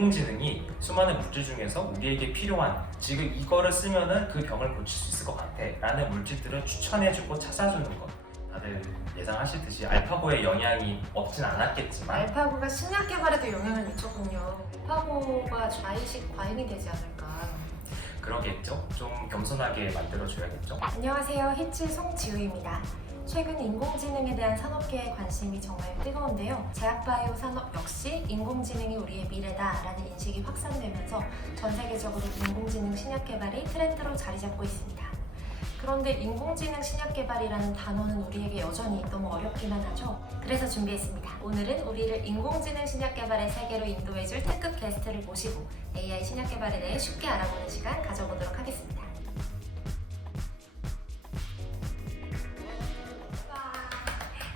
인공지능이 수많은 물질 중에서 우리에게 필요한 지금 이거를 쓰면은 그 병을 고칠 수 있을 것 같아 라는 물질들을 추천해주고 찾아주는 것. 다들 예상하시듯이 알파고의 영향이 없진 않았겠지만 알파고가 신약 개발에도 영향을 미쳤군요. 알파고가 좌이식 과잉이 되지 않을까. 그러겠죠? 좀 겸손하게 만들어줘야겠죠? 안녕하세요. 히츠 송지우입니다. 최근 인공지능에 대한 산업계의 관심이 정말 뜨거운데요. 제약바이오 산업 역시 인공지능이 우리의 미래다라는 인식이 확산되면서 전 세계적으로 인공지능 신약 개발이 트렌드로 자리 잡고 있습니다. 그런데 인공지능 신약 개발이라는 단어는 우리에게 여전히 너무 어렵기만 하죠. 그래서 준비했습니다. 오늘은 우리를 인공지능 신약 개발의 세계로 인도해줄 특급 게스트를 모시고 AI 신약 개발에 대해 쉽게 알아보는 시간 가져보도록 하겠습니다.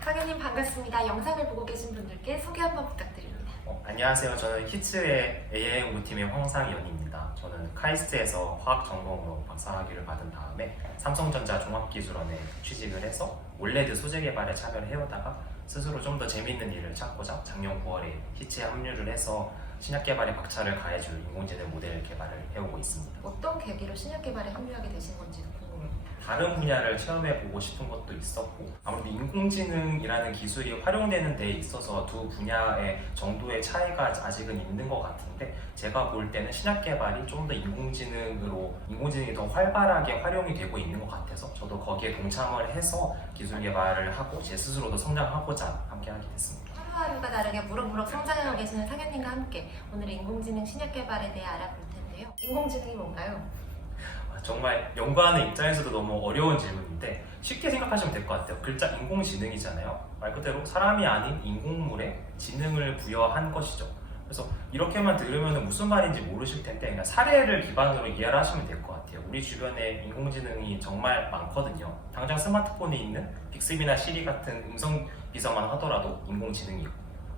강현님 반갑습니다. 영상을 보고 계신 분들께 소개 한번 부탁드립니다. 안녕하세요. 저는 히츠의 AI 연구팀의 황상연입니다. 저는 카이스트에서 화학 전공으로 박사학위를 받은 다음에 삼성전자 종합기술원에 취직을 해서 올레드 소재 개발에 참여를 해오다가 스스로 좀 더 재밌는 일을 찾고자 작년 9월에 히츠에 합류를 해서 신약 개발에 박차를 가해줄 인공지능 모델 개발을 해오고 있습니다. 어떤 계기로 신약 개발에 합류하게 되신 건지도 궁금합니다. 다른 분야를 체험해보고 싶은 것도 있었고 아무래도 인공지능이라는 기술이 활용되는 데 있어서 두 분야의 정도의 차이가 아직은 있는 것 같은데 제가 볼 때는 신약 개발이 좀 더 인공지능이 더 활발하게 활용이 되고 있는 것 같아서 저도 거기에 동참을 해서 기술 개발을 하고 제 스스로도 성장하고자 함께하게 됐습니다. 하루하루가 다르게 무럭무럭 성장하고 계시는 상현님과 함께 오늘 인공지능 신약 개발에 대해 알아볼 텐데요. 인공지능이 뭔가요? 정말 연구하는 입장에서도 너무 어려운 질문인데 쉽게 생각하시면 될 것 같아요. 글자 인공지능이잖아요. 말 그대로 사람이 아닌 인공물에 지능을 부여한 것이죠. 그래서 이렇게만 들으면 무슨 말인지 모르실 텐데 그냥 사례를 기반으로 이해를 하시면 될 것 같아요. 우리 주변에 인공지능이 정말 많거든요. 당장 스마트폰에 있는 빅스비나 시리 같은 음성 비서만 하더라도 인공지능이고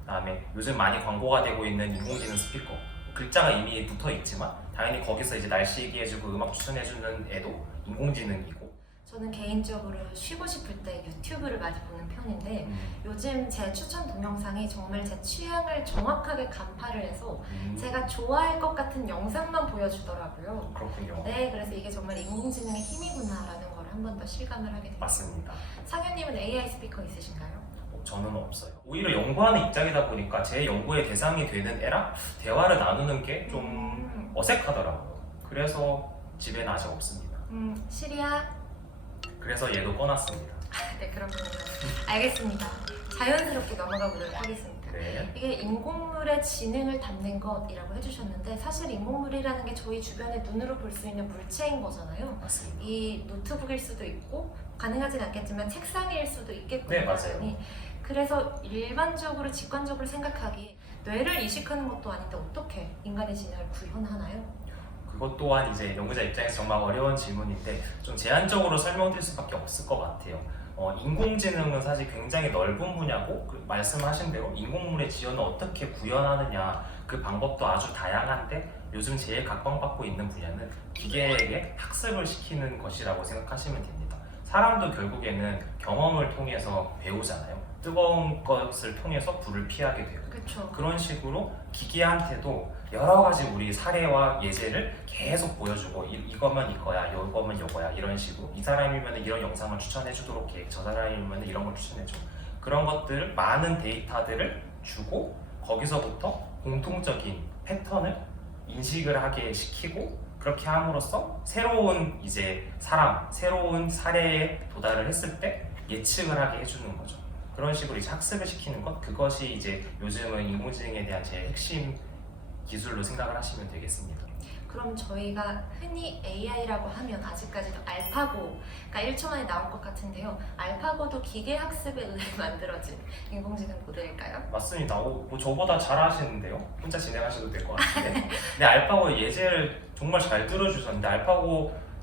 그다음에 요즘 많이 광고가 되고 있는 인공지능 스피커 글자가 이미 붙어 있지만 당연히 거기서 이제 날씨 얘기해주고 음악 추천해주는 애도 인공지능이고 저는 개인적으로 쉬고 싶을 때 유튜브를 많이 보는 편인데 요즘 제 추천 동영상이 정말 제 취향을 정확하게 간파를 해서 제가 좋아할 것 같은 영상만 보여주더라고요. 그렇군요. 네, 그래서 이게 정말 인공지능의 힘이구나라는 걸 한 번 더 실감을 하게 됐습니다. 맞습니다. 상현님은 AI 스피커 있으신가요? 저는 없어요. 오히려 연구하는 입장이다 보니까 제 연구의 대상이 되는 애랑 대화를 나누는 게 좀 어색하더라고요. 그래서 집에는 아직 없습니다. 시리아? 그래서 얘도 꺼놨습니다. 네, 그렇군요. 알겠습니다. 자연스럽게 넘어가 보도록 하겠습니다. 네. 이게 인공물의 지능을 담는 것이라고 해주셨는데 사실 인공물이라는 게 저희 주변에 눈으로 볼 수 있는 물체인 거잖아요. 맞습니다. 이 노트북일 수도 있고 가능하진 않겠지만 책상일 수도 있겠군요. 네, 맞아요. 당연히. 그래서 일반적으로 직관적으로 생각하기 뇌를 이식하는 것도 아닌데 어떻게 인간의 지능을 구현하나요? 그것 또한 이제 연구자 입장에서 정말 어려운 질문인데 좀 제한적으로 설명드릴 수밖에 없을 것 같아요. 인공지능은 사실 굉장히 넓은 분야고 말씀하신 대로 인공물의 지연을 어떻게 구현하느냐 그 방법도 아주 다양한데 요즘 제일 각광받고 있는 분야는 기계에게 학습을 시키는 것이라고 생각하시면 됩니다. 사람도 결국에는 경험을 통해서 배우잖아요. 뜨거운 것을 통해서 불을 피하게 되고 그렇죠. 그런 식으로 기계한테도 여러 가지 우리 사례와 예제를 계속 보여주고 이거면 이거야, 이거면 이거야 이런 식으로 이 사람이면 이런 영상을 추천해 주도록 해, 저 사람이면 이런 걸 추천해 줘 그런 것들을 많은 데이터들을 주고 거기서부터 공통적인 패턴을 인식을 하게 시키고 그렇게 함으로써 새로운 이제 새로운 사례에 도달을 했을 때 예측을 하게 해주는 거죠. 그런 식으로 이제 학습을 시키는 것 그것이 이제 요즘은 인공지능에 대한 제일 핵심 기술로 생각을 하시면 되겠습니다. 그럼 저희가 흔히 AI라고 하면 아직까지도 알파고가 1초 만에 나올 것 같은데요. 알파고도 기계 학습에 의해 만들어진 인공지능 모델일까요? 맞습니다. 뭐 저보다 잘 하시는데요? 혼자 진행하셔도 될 것 같은데. 근데 알파고 예제를 정말 잘 들어주셨는데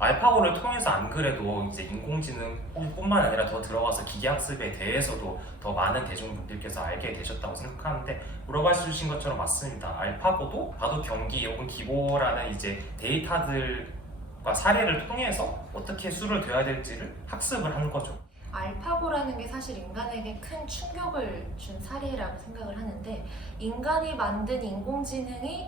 알파고를 통해서 안 그래도 이제 인공지능뿐만 아니라 더 들어가서 기계학습에 대해서도 더 많은 대중분들께서 알게 되셨다고 생각하는데 물어봐 주신 것처럼 맞습니다. 알파고도 바둑 경기 혹은 기보라는 이제 데이터들과 사례를 통해서 어떻게 수를 둬야 될지를 학습을 하는 거죠. 알파고라는 게 사실 인간에게 큰 충격을 준 사례라고 생각을 하는데 인간이 만든 인공지능이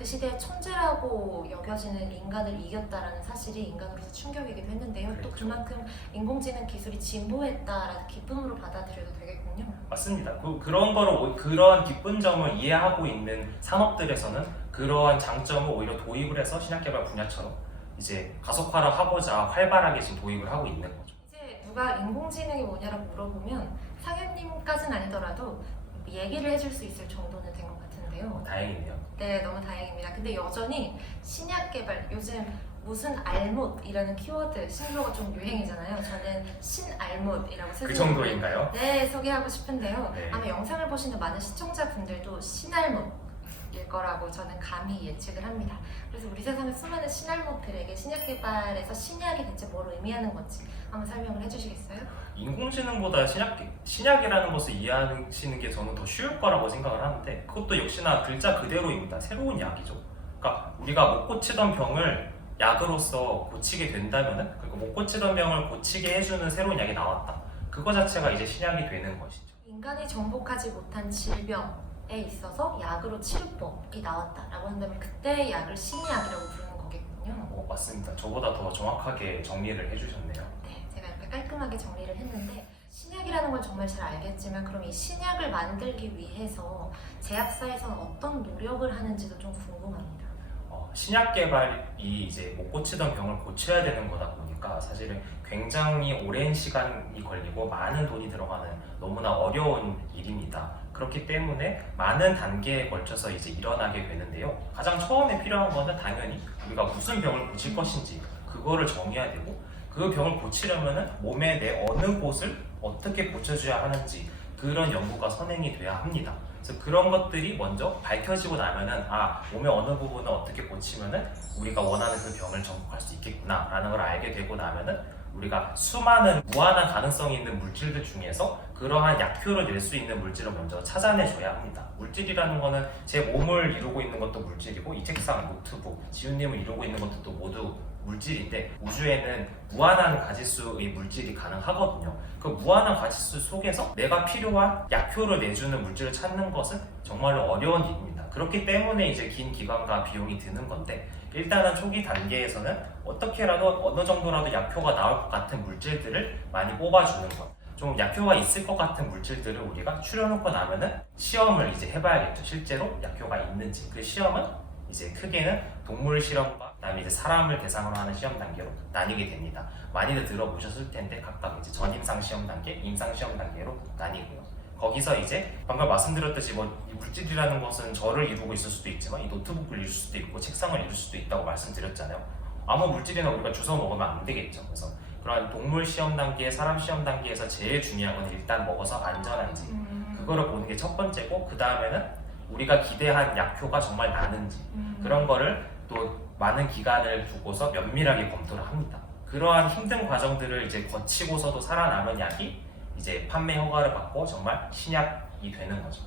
그 시대의 천재라고 여겨지는 인간을 이겼다라는 사실이 인간으로서 충격이기도 했는데요. 또 그렇죠. 그만큼 인공지능 기술이 진보했다라는 기쁨으로 받아들여도 되겠군요. 맞습니다. 그런 거를 그런 기쁜 점을 이해하고 있는 산업들에서는 그러한 장점을 오히려 도입을 해서 신약개발 분야처럼 이제 가속화를 하고자 활발하게 지금 도입을 하고 있는 거죠. 이제 누가 인공지능이 뭐냐라고 물어보면 상현님까지는 아니더라도 얘기를 해줄 수 있을 정도는 된 것 같은데요. 다행이네요. 네, 너무 다행입니다. 근데 여전히 신약 개발, 요즘 무슨 알못이라는 키워드 신조어가 좀 유행이잖아요. 저는 신알못이라고 그 정도인가요? 네, 소개하고 싶은데요. 네. 아마 영상을 보시는 많은 시청자분들도 신알못일 거라고 저는 감히 예측을 합니다. 그래서 우리 세상의 수많은 신알못들에게 신약 개발에서 신약이 대체 뭘 의미하는 건지 한번 설명을 해주시겠어요? 인공지능보다 신약이라는 것을 이해하시는 게 저는 더 쉬울 거라고 생각을 하는데 그것도 역시나 글자 그대로입니다. 새로운 약이죠. 그러니까 우리가 못 고치던 병을 약으로서 고치게 된다면은 그리고 못 고치던 병을 고치게 해주는 새로운 약이 나왔다. 그거 자체가 이제 신약이 되는 것이죠. 인간이 정복하지 못한 질병에 있어서 약으로 치료법이 나왔다라고 한다면 그때의 약을 신약이라고 부르는 거겠군요. 맞습니다. 저보다 더 정확하게 정리를 해주셨네요. 네, 제가 이렇게 깔끔하게 정리를 했는데 신약이라는 건 정말 잘 알겠지만 그럼 이 신약을 만들기 위해서 제약사에서는 어떤 노력을 하는지도 좀 궁금합니다. 신약 개발이 이제 못 고치던 병을 고쳐야 되는 거다 보니까 사실은 굉장히 오랜 시간이 걸리고 많은 돈이 들어가는 너무나 어려운 일입니다. 그렇기 때문에 많은 단계에 걸쳐서 이제 일어나게 되는데요. 가장 처음에 필요한 거는 당연히 우리가 무슨 병을 고칠 것인지 그거를 정해야 되고 그 병을 고치려면은 몸의 내 어느 곳을 어떻게 고쳐줘야 하는지 그런 연구가 선행이 돼야 합니다. 그래서 그런 것들이 먼저 밝혀지고 나면은 몸의 어느 부분을 어떻게 고치면은 우리가 원하는 그 병을 정복할 수 있겠구나 라는 걸 알게 되고 나면은 우리가 수많은 무한한 가능성이 있는 물질들 중에서 그러한 약효를 낼 수 있는 물질을 먼저 찾아내줘야 합니다. 물질이라는 거는 제 몸을 이루고 있는 것도 물질이고 이 책상, 노트북, 지훈님을 이루고 있는 것도 모두 물질인데 우주에는 무한한 가지수의 물질이 가능하거든요. 그 무한한 가지수 속에서 내가 필요한 약효를 내주는 물질을 찾는 것은 정말로 어려운 일입니다. 그렇기 때문에 이제 긴 기간과 비용이 드는 건데 일단은 초기 단계에서는 어떻게라도 어느 정도라도 약효가 나올 것 같은 물질들을 많이 뽑아주는 것. 좀 약효가 있을 것 같은 물질들을 우리가 추려놓고 나면은 시험을 이제 해봐야겠죠. 실제로 약효가 있는지. 그 시험은 이제 크게는 동물 실험과 그다음에 이제 사람을 대상으로 하는 시험 단계로 나뉘게 됩니다. 많이들 들어보셨을 텐데 각각 이제 전임상 시험 단계, 임상 시험 단계로 나뉘고요. 거기서 이제 방금 말씀드렸듯이 물질이라는 것은 저를 이루고 있을 수도 있지만 이 노트북을 이룰 수도 있고 책상을 이룰 수도 있다고 말씀드렸잖아요. 아무 물질이나 우리가 주워 먹으면 안 되겠죠. 그래서 그런 동물 시험 단계, 사람 시험 단계에서 제일 중요한 건 일단 먹어서 안전한지 그거를 보는 게 첫 번째고 그 다음에는 우리가 기대한 약효가 정말 나는지 그런 거를 또 많은 기간을 두고서 면밀하게 검토를 합니다. 그러한 힘든 과정들을 이제 거치고서도 살아남은 약이 이제 판매 허가를 받고 정말 신약이 되는 거죠.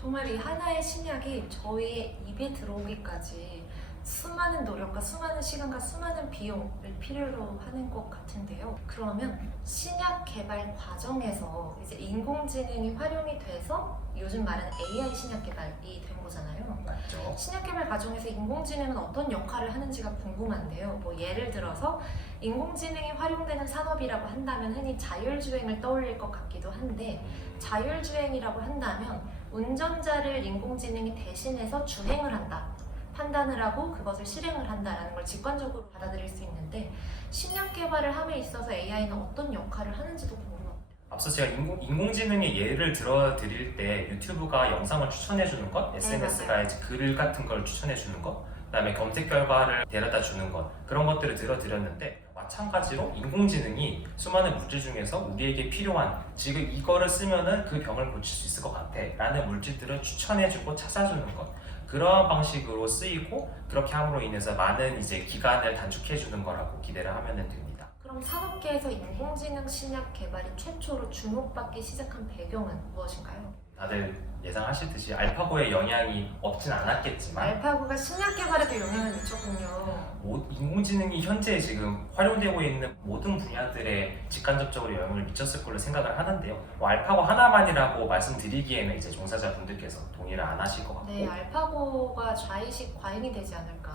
정말 이 하나의 신약이 저희의 입에 들어오기까지 수많은 노력과 수많은 시간과 수많은 비용을 필요로 하는 것 같은데요. 그러면 신약 개발 과정에서 이제 인공지능이 활용이 돼서 요즘 말하는 AI 신약 개발이 된 거잖아요. 맞죠? 신약 개발 과정에서 인공지능은 어떤 역할을 하는지가 궁금한데요. 예를 들어서 인공지능이 활용되는 산업이라고 한다면 흔히 자율주행을 떠올릴 것 같기도 한데 자율주행이라고 한다면 운전자를 인공지능이 대신해서 주행을 한다. 판단을 하고 그것을 실행을 한다라는 걸 직관적으로 받아들일 수 있는데 신약 개발을 함에 있어서 AI는 어떤 역할을 하는지도 궁금합니다. 앞서 제가 인공지능의 예를 들어드릴 때 유튜브가 영상을 추천해주는 것, SNS가 이제 글 같은 걸 추천해주는 것, 그다음에 검색 결과를 데려다 주는 것 그런 것들을 들어드렸는데 마찬가지로 인공지능이 수많은 물질 중에서 우리에게 필요한 지금 이거를 쓰면은 그 병을 고칠 수 있을 것 같아 라는 물질들을 추천해주고 찾아주는 것 그러한 방식으로 쓰이고 그렇게 함으로 인해서 많은 이제 기간을 단축해주는 거라고 기대를 하면 됩니다. 그럼 산업계에서 인공지능 신약 개발이 최초로 주목받기 시작한 배경은 무엇인가요? 다들 예상하시듯이 알파고의 영향이 없진 않았겠지만 알파고가 신약 개발에도 영향을 미쳤군요. 인공지능이 현재 지금 활용되고 있는 모든 분야들에 직간접적으로 영향을 미쳤을 걸로 생각을 하는데요. 뭐 알파고 하나만이라고 말씀드리기에는 이제 종사자분들께서 동의를 안 하실 것 같고 네, 알파고가 좌의식 과잉이 되지 않을까.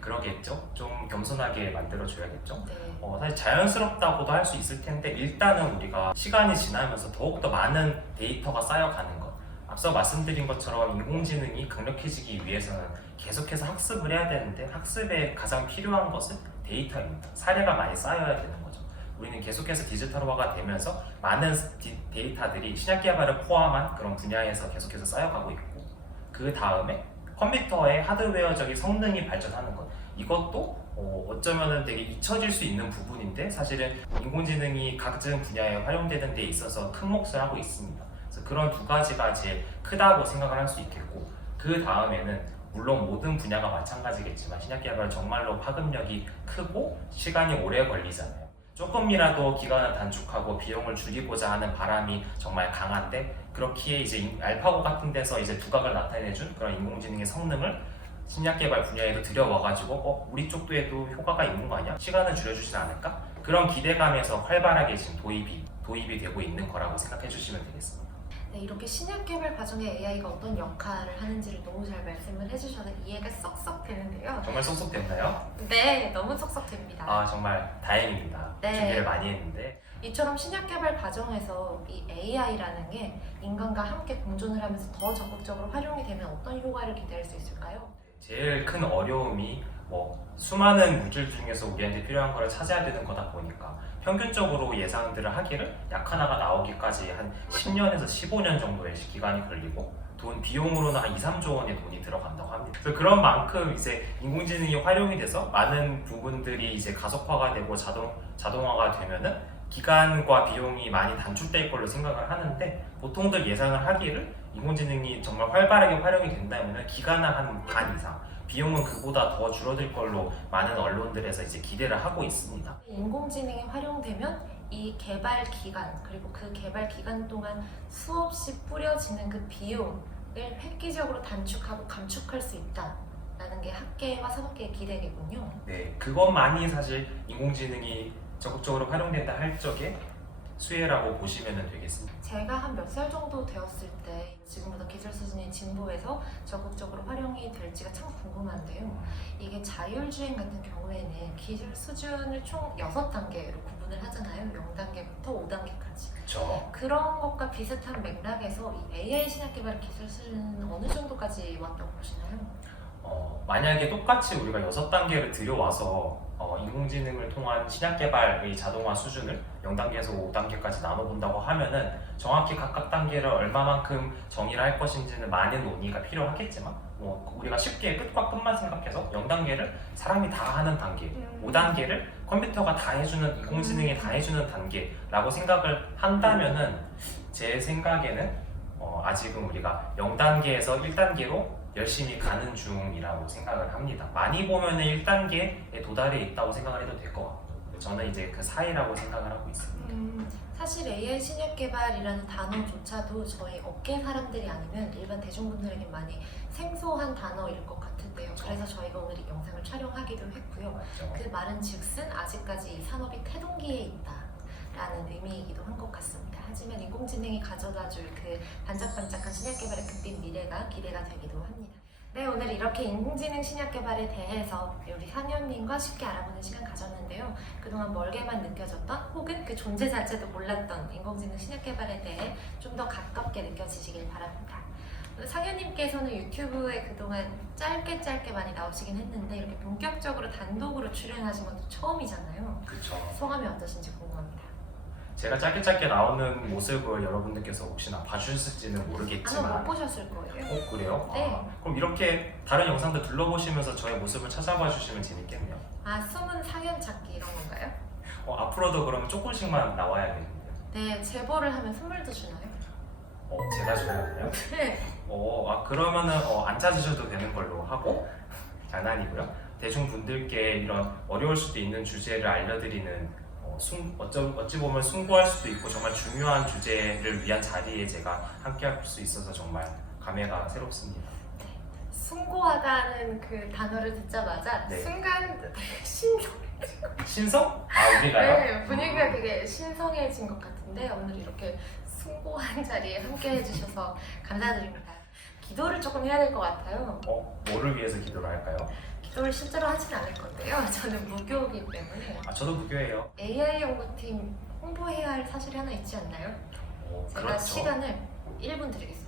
그러겠죠. 좀 겸손하게 만들어줘야겠죠. 네. 사실 자연스럽다고도 할 수 있을 텐데 일단은 우리가 시간이 지나면서 더욱더 많은 데이터가 쌓여가는 것 앞서 말씀드린 것처럼 인공지능이 강력해지기 위해서는 계속해서 학습을 해야 되는데 학습에 가장 필요한 것은 데이터입니다. 사례가 많이 쌓여야 되는 거죠. 우리는 계속해서 디지털화가 되면서 많은 데이터들이 신약 개발을 포함한 그런 분야에서 계속해서 쌓여가고 있고 그 다음에 컴퓨터의 하드웨어적인 성능이 발전하는 것 이것도 어쩌면은 되게 잊혀질 수 있는 부분인데 사실은 인공지능이 각종 분야에 활용되는 데 있어서 큰 몫을 하고 있습니다. 그래서 그런 두 가지가 제일 크다고 생각을 할 수 있겠고 그 다음에는 물론 모든 분야가 마찬가지겠지만 신약 개발 정말로 파급력이 크고 시간이 오래 걸리잖아요. 조금이라도 기간을 단축하고 비용을 줄이고자 하는 바람이 정말 강한데 그렇기에 이제 알파고 같은 데서 이제 두각을 나타내준 그런 인공지능의 성능을 신약 개발 분야에도 들여와가지고 우리 쪽도에도 효과가 있는 거 아니야? 시간을 줄여주진 않을까? 그런 기대감에서 활발하게 지금 도입이 되고 있는 거라고 생각해 주시면 되겠습니다. 네, 이렇게 신약 개발 과정에 AI가 어떤 역할을 하는지를 너무 잘 말씀을 해주셔서 이해가 쏙쏙 되는데요. 정말 쏙쏙 됐나요? 네, 너무 쏙쏙 됩니다. 아 정말 다행입니다. 네. 준비를 많이 했는데 이처럼 신약 개발 과정에서 이 AI라는 게 인간과 함께 공존을 하면서 더 적극적으로 활용이 되면 어떤 효과를 기대할 수 있을까요? 제일 큰 어려움이 수많은 물질 중에서 우리한테 필요한 걸 찾아야 되는 거다 보니까 평균적으로 예상들을 하기를 약 하나가 나오기까지 한 10년에서 15년 정도의 기간이 걸리고 비용으로는 한 2, 3조 원의 돈이 들어간다고 합니다. 그래서 그런 만큼 이제 인공지능이 활용이 돼서 많은 부분들이 이제 가속화가 되고 자동화가 되면은 기간과 비용이 많이 단축될 걸로 생각을 하는데 보통들 예상을 하기를 인공지능이 정말 활발하게 활용이 된다면 기간은 한 반 이상 비용은 그보다 더 줄어들 걸로 많은 언론들에서 이제 기대를 하고 있습니다. 인공지능이 활용되면 이 개발 기간 그리고 그 개발 기간 동안 수없이 뿌려지는 그 비용을 획기적으로 단축하고 감축할 수 있다라는 게 학계와 산업계의 기대겠군요. 네, 그것만이 사실 인공지능이 적극적으로 활용된다 할 적에 수혜라고 보시면 되겠습니다. 제가 한 몇 살 정도 되었을 때 지금보다 기술 수준이 진보해서 적극적으로 활용이 될지가 참 궁금한데요. 이게 자율주행 같은 경우에는 기술 수준을 총 6단계로 구분을 하잖아요. 0단계부터 5단계까지. 그렇죠. 그런 것과 비슷한 맥락에서 이 AI 신약 개발 기술 수준은 어느 정도까지 왔다고 보시나요? 만약에 똑같이 우리가 6단계를 들여와서 인공지능을 통한 신약 개발의 자동화 수준을 0단계에서 5단계까지 나눠본다고 하면은 정확히 각각 단계를 얼마만큼 정의를 할 것인지는 많은 논의가 필요하겠지만 우리가 쉽게 끝과 끝만 생각해서 0단계를 사람이 다 하는 단계, 5단계를 컴퓨터가 다 해주는 인공지능이 다 해주는 단계라고 생각을 한다면은 제 생각에는 아직은 우리가 0단계에서 1단계로 열심히 가는 중이라고 생각을 합니다. 많이 보면은 1단계에 도달해 있다고 생각을 해도 될 것 같고 저는 이제 그 사이라고 생각을 하고 있습니다. 사실 AI 신약 개발이라는 단어조차도 저희 업계 사람들이 아니면 일반 대중분들에게 많이 생소한 단어일 것 같은데요. 그래서 저희가 오늘 이 영상을 촬영하기도 했고요. 맞죠? 그 말은 즉슨 아직까지 이 산업이 태동기에 있다라는 의미이기도 한 것 같습니다. 하지만 인공지능이 가져다줄 그 반짝반짝한 신약 개발의 금빛 미래가 기대가 되기도 합니다. 네, 오늘 이렇게 인공지능 신약 개발에 대해서 우리 상현님과 쉽게 알아보는 시간 가졌는데요. 그동안 멀게만 느껴졌던 혹은 그 존재 자체도 몰랐던 인공지능 신약 개발에 대해 좀 더 가깝게 느껴지시길 바랍니다. 상현님께서는 유튜브에 그동안 짧게 많이 나오시긴 했는데 이렇게 본격적으로 단독으로 출연하신 것도 처음이잖아요. 그렇죠. 소감이 어떠신지 궁금합니다. 제가 짧게 나오는 모습을 여러분들께서 혹시나 봐주셨을지는 아마 모르겠지만 못 보셨을 거예요. 그래요? 네. 그럼 이렇게 다른 영상들 둘러보시면서 저의 모습을 찾아봐 주시면 재밌겠네요. 숨은 상현 찾기 이런 건가요? 앞으로도 그러면 조금씩만 나와야겠네요. 네, 제보를 하면 선물도 주나요? 제가 주나요? 네. 그러면은 안 찾으셔도 되는 걸로 하고 장난이고요. 대중분들께 이런 어려울 수도 있는 주제를 알려드리는 어찌 보면 숭고할 수도 있고 정말 중요한 주제를 위한 자리에 제가 함께할 수 있어서 정말 감회가 새롭습니다. 숭고하다는 그 단어를 듣자마자 네. 순간 되게 신경 신성? 아 우리가요? 네, 분위기가 되게 신성해진 것 같은데 오늘 이렇게 숭고한 자리에 함께 해주셔서 감사드립니다. 기도를 조금 해야 될 것 같아요. 뭐를 위해서 기도를 할까요? 기도를 실제로 하진 않을 건데요. 저는 무교이기 때문에 저도 무교예요. AI 연구팀 홍보해야 할 사실이 하나 있지 않나요? 제가 그렇죠. 시간을 1분 드리겠습니다.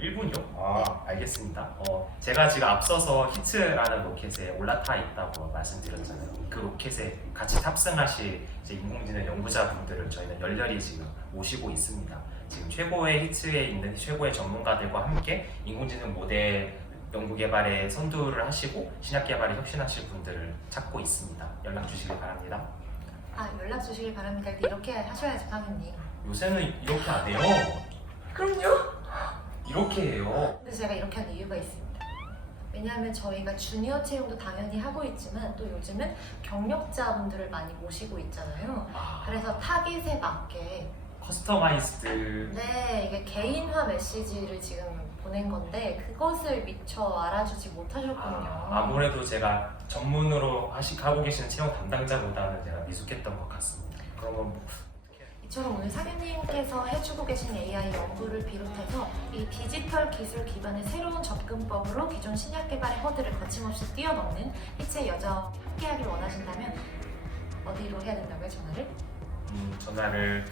1분이요? 알겠습니다. 제가 지금 앞서서 히츠라는 로켓에 올라타 있다고 말씀드렸잖아요. 그 로켓에 같이 탑승하실 이제 인공지능 연구자분들을 저희는 열렬히 지금 모시고 있습니다. 지금 최고의 히츠에 있는 최고의 전문가들과 함께 인공지능 모델 연구 개발에 선두를 하시고 신약 개발에 혁신하실 분들을 찾고 있습니다. 연락 주시길 바랍니다. 연락 주시길 바랍니다. 이렇게 하셔야지 파견님. 요새는 이렇게 안 해요. 그럼요. 이렇게 해요. 근데 제가 이렇게 한 이유가 있습니다. 왜냐하면 저희가 주니어 채용도 당연히 하고 있지만 또 요즘은 경력자분들을 많이 모시고 있잖아요. 그래서 타깃에 맞게 커스터마이즈드. 네, 이게 개인화 메시지를 지금 보낸 건데 그것을 미처 알아주지 못하셨군요. 아무래도 제가 전문으로 하고 계시는 채용 담당자보다는 제가 미숙했던 것 같습니다. 그러면 이처럼 오늘 사장님께서 해주고 계신 AI 연구를 비롯해서 이 디지털 기술 기반의 새로운 접근법으로 기존 신약 개발의 허들을 거침없이 뛰어넘는 히츠의 여정 함께하길 원하신다면 어디로 해야 된다고요, 전화를? 전화를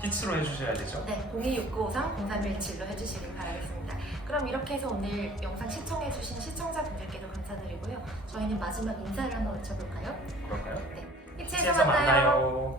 히츠로 해주셔야 되죠? 네, 026953-0317로 해주시길 바라겠습니다. 그럼 이렇게 해서 오늘 영상 시청해주신 시청자분들께도 감사드리고요. 저희는 마지막 인사를 한번 외쳐볼까요? 그럴까요? 네, 히츠에서 만나요.